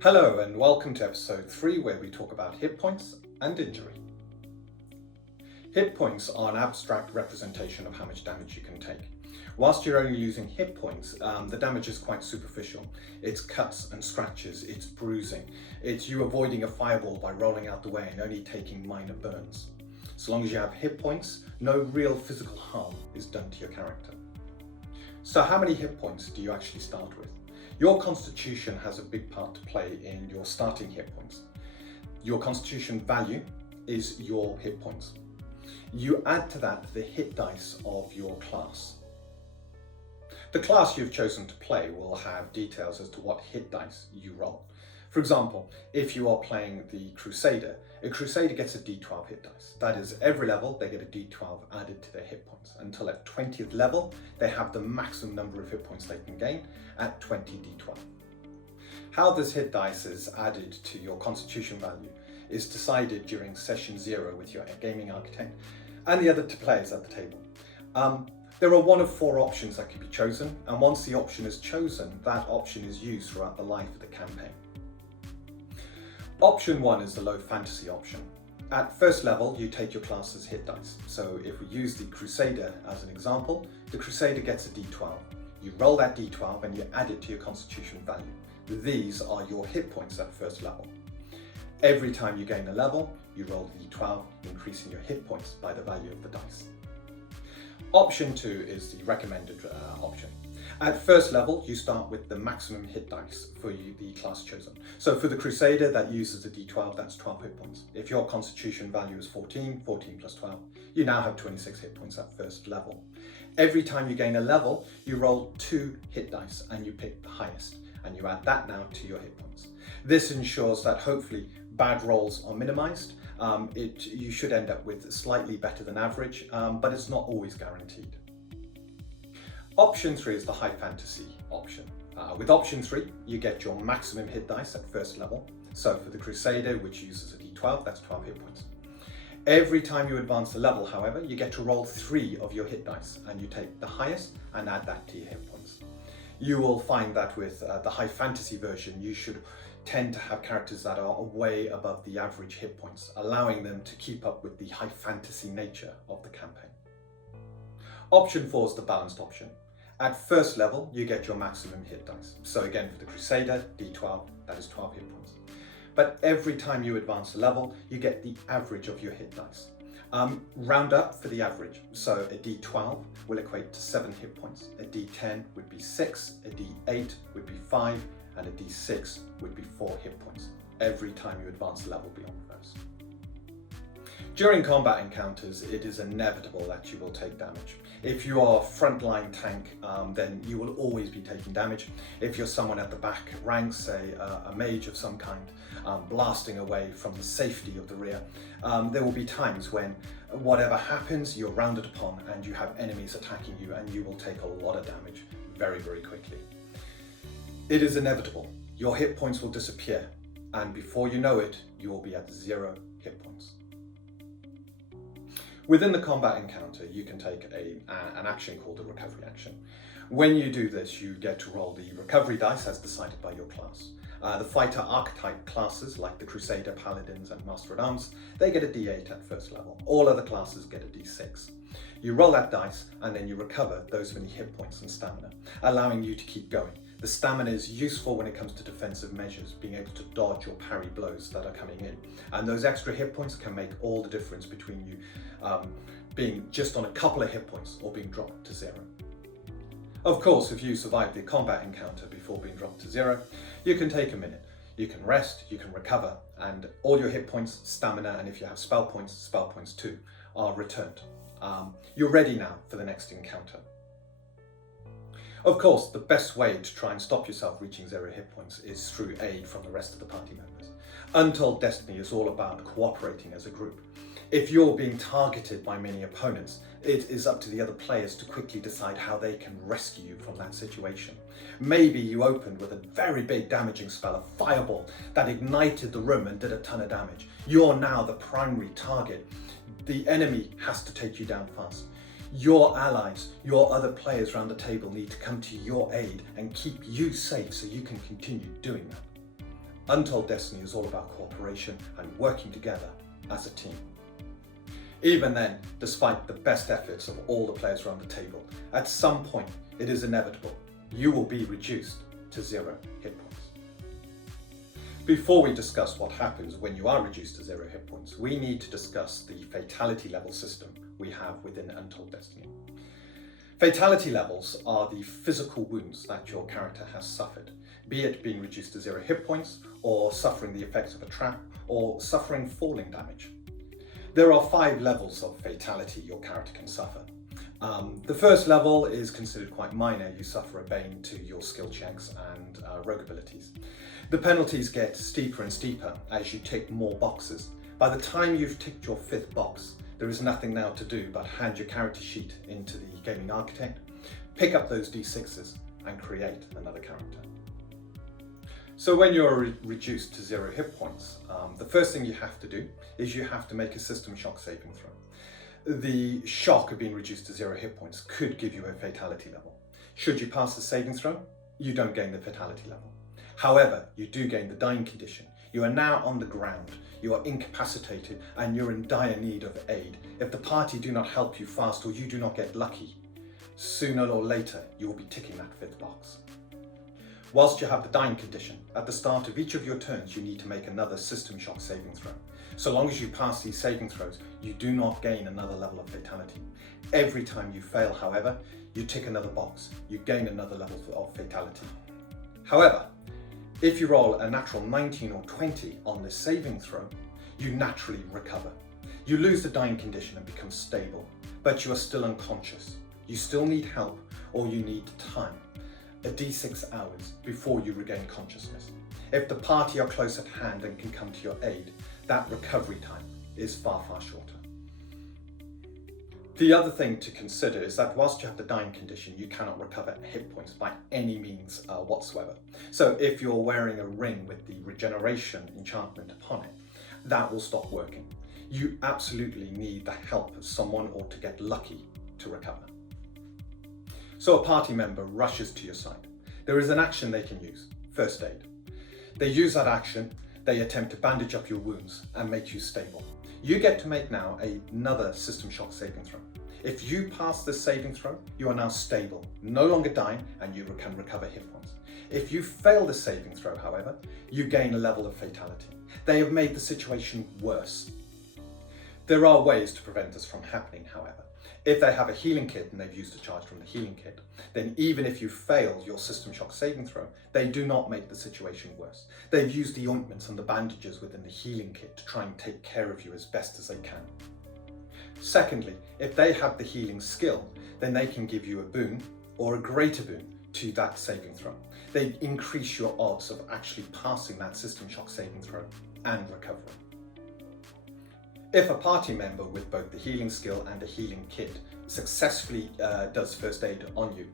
Hello and welcome to episode 3 where we talk about hit points and injury. Hit points are an abstract representation of how much damage you can take. Whilst you're only using hit points, the damage is quite superficial. It's cuts and scratches, it's bruising, it's you avoiding a fireball by rolling out the way and only taking minor burns. So long as you have hit points, no real physical harm is done to your character. So how many hit points do you actually start with? Your constitution has a big part to play in your starting hit points. Your constitution value is your hit points. You add to that the hit dice of your class. The class you've chosen to play will have details as to what hit dice you roll. For example, if you are playing the Crusader, a Crusader gets a d12 hit dice. That is, every level they get a d12 added to their hit points. Until at 20th level, they have the maximum number of hit points they can gain at 20 d12. How this hit dice is added to your constitution value is decided during session 0 with your gaming architect and the other two players at the table. There are one of 4 options that can be chosen, and once the option is chosen, that option is used throughout the life of the campaign. Option 1 is the low fantasy option. At first level, you take your class's hit dice. So if we use the Crusader as an example, the Crusader gets a d12. You roll that d12 and you add it to your constitution value. These are your hit points at first level. Every time you gain a level, you roll the d12, increasing your hit points by the value of the dice. Option 2 is the recommended option. At first level, you start with the maximum hit dice for the class chosen. So for the Crusader, that uses a d12, that's 12 hit points. If your constitution value is 14 plus 12, you now have 26 hit points at first level. Every time you gain a level, you roll 2 hit dice and you pick the highest, and you add that now to your hit points. This ensures that hopefully bad rolls are minimized. You should end up with slightly better than average, but it's not always guaranteed. Option 3 is the high fantasy option. With option 3, you get your maximum hit dice at first level. So for the Crusader, which uses a d12, that's 12 hit points. Every time you advance a level, however, you get to roll 3 of your hit dice, and you take the highest and add that to your hit points. You will find that with the high fantasy version, you should tend to have characters that are way above the average hit points, allowing them to keep up with the high fantasy nature of the campaign. Option 4 is the balanced option. At first level, you get your maximum hit dice. So again, for the Crusader, d12, that is 12 hit points. But every time you advance a level, you get the average of your hit dice. Round up for the average. So a d12 will equate to 7 hit points. A d10 would be 6, a d8 would be 5, and a d6 would be 4 hit points every time you advance a level beyond those. During combat encounters, it is inevitable that you will take damage. If you are a frontline tank, then you will always be taking damage. If you're someone at the back ranks, say a mage of some kind, blasting away from the safety of the rear, there will be times when whatever happens, you're rounded upon and you have enemies attacking you, and you will take a lot of damage very, very quickly. It is inevitable. Your hit points will disappear, and before you know it, you will be at 0 hit points. Within the combat encounter, you can take an action called a recovery action. When you do this, you get to roll the recovery dice as decided by your class. The fighter archetype classes, like the Crusader, Paladins, and Master at Arms, they get a d8 at first level. All other classes get a d6. You roll that dice, and then you recover those many hit points and stamina, allowing you to keep going. The stamina is useful when it comes to defensive measures, being able to dodge or parry blows that are coming in. And those extra hit points can make all the difference between you being just on a couple of hit points or being dropped to 0. Of course, if you survive the combat encounter before being dropped to 0, you can take a minute. You can rest, you can recover, and all your hit points, stamina, and if you have spell points too, are returned. You're ready now for the next encounter. Of course, the best way to try and stop yourself reaching 0 hit points is through aid from the rest of the party members. Untold Destiny is all about cooperating as a group. If you're being targeted by many opponents, it is up to the other players to quickly decide how they can rescue you from that situation. Maybe you opened with a very big damaging spell, a fireball, that ignited the room and did a ton of damage. You're now the primary target. The enemy has to take you down fast. Your allies, your other players around the table need to come to your aid and keep you safe so you can continue doing that. Untold Destiny is all about cooperation and working together as a team. Even then, despite the best efforts of all the players around the table, at some point it is inevitable. You will be reduced to 0 hit points. Before we discuss what happens when you are reduced to 0 hit points, we need to discuss the fatality level system we have within Untold Destiny. Fatality levels are the physical wounds that your character has suffered, be it being reduced to 0 hit points, or suffering the effects of a trap, or suffering falling damage. There are 5 levels of fatality your character can suffer. The first level is considered quite minor. You suffer a bane to your skill checks and rogue abilities. The penalties get steeper and steeper as you tick more boxes. By the time you've ticked your 5th box, there is nothing now to do but hand your character sheet into the gaming architect, pick up those d6s and create another character. So when you're reduced to 0 hit points, the first thing you have to do is you have to make a system shock saving throw. The shock of being reduced to 0 hit points could give you a fatality level. Should you pass the saving throw, you don't gain the fatality level. However, you do gain the dying condition. You are now on the ground, you are incapacitated, and you're in dire need of aid. If the party do not help you fast or you do not get lucky, sooner or later you will be ticking that 5th box. Whilst you have the dying condition, at the start of each of your turns you need to make another system shock saving throw. So long as you pass these saving throws, you do not gain another level of fatality. Every time you fail, however, you tick another box, you gain another level of fatality. However, if you roll a natural 19 or 20 on this saving throw, you naturally recover. You lose the dying condition and become stable, but you are still unconscious. You still need help, or you need time, a d6 hours before you regain consciousness. If the party are close at hand and can come to your aid, that recovery time is far, far shorter. The other thing to consider is that whilst you have the dying condition, you cannot recover hit points by any means whatsoever. So if you're wearing a ring with the regeneration enchantment upon it, that will stop working. You absolutely need the help of someone or to get lucky to recover. So a party member rushes to your side. There is an action they can use, first aid. They use that action, they attempt to bandage up your wounds and make you stable. You get to make now another system shock saving throw. If you pass this saving throw, you are now stable, no longer dying, and you can recover hit points. If you fail the saving throw, however, you gain a level of fatality. They have made the situation worse. There are ways to prevent this from happening, however. If they have a healing kit and they've used a charge from the healing kit, then even if you fail your system shock saving throw, they do not make the situation worse. They've used the ointments and the bandages within the healing kit to try and take care of you as best as they can. Secondly, if they have the healing skill, then they can give you a boon or a greater boon to that saving throw. They increase your odds of actually passing that system shock saving throw and recovering. If a party member with both the healing skill and a healing kit successfully does first aid on you,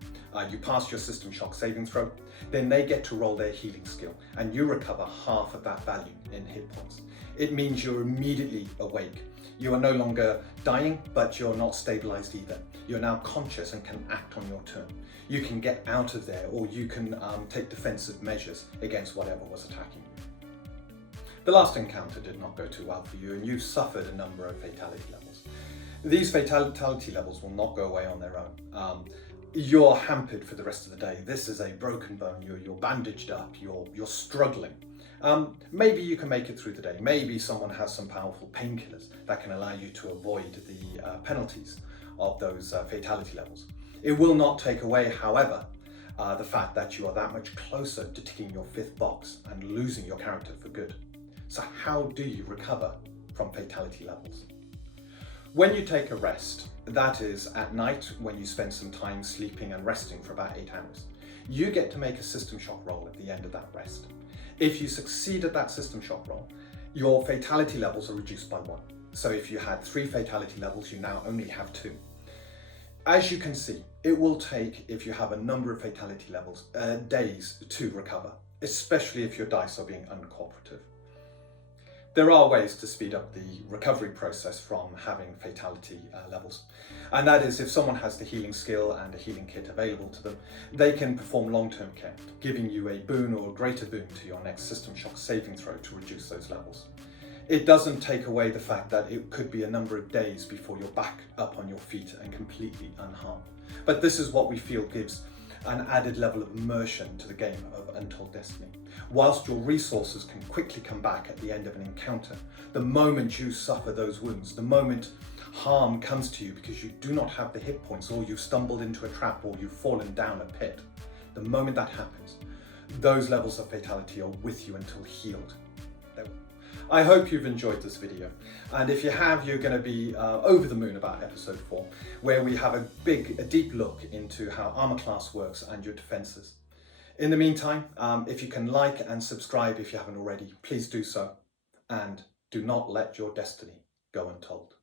you pass your system shock saving throw, then they get to roll their healing skill and you recover half of that value in hit points. It means you're immediately awake. You are no longer dying, but you're not stabilized either. You're now conscious and can act on your turn. You can get out of there, or you can take defensive measures against whatever was attacking you. The last encounter did not go too well for you, and you suffered a number of fatality levels. These fatality levels will not go away on their own. You're hampered for the rest of the day. This is a broken bone. You're bandaged up. You're struggling. Maybe you can make it through the day. Maybe someone has some powerful painkillers that can allow you to avoid the penalties of those fatality levels. It will not take away, however, the fact that you are that much closer to ticking your 5th box and losing your character for good. So how do you recover from fatality levels? When you take a rest, that is at night when you spend some time sleeping and resting for about 8 hours, you get to make a system shock roll at the end of that rest. If you succeed at that system shock roll, your fatality levels are reduced by 1. So if you had 3 fatality levels, you now only have 2. As you can see, it will take, if you have a number of fatality levels, days to recover, especially if your dice are being uncooperative. There are ways to speed up the recovery process from having fatality levels. And that is, if someone has the healing skill and a healing kit available to them, they can perform long-term care, giving you a boon or a greater boon to your next system shock saving throw to reduce those levels. It doesn't take away the fact that it could be a number of days before you're back up on your feet and completely unharmed. But this is what we feel gives an added level of immersion to the game of Untold Destiny. Whilst your resources can quickly come back at the end of an encounter, the moment you suffer those wounds, the moment harm comes to you because you do not have the hit points, or you've stumbled into a trap, or you've fallen down a pit, the moment that happens, those levels of fatality are with you until healed. I hope you've enjoyed this video, and if you have, you're going to be over the moon about episode 4, where we have a deep look into how armor class works and your defenses. In the meantime, if you can like and subscribe if you haven't already, please do so, and do not let your destiny go untold.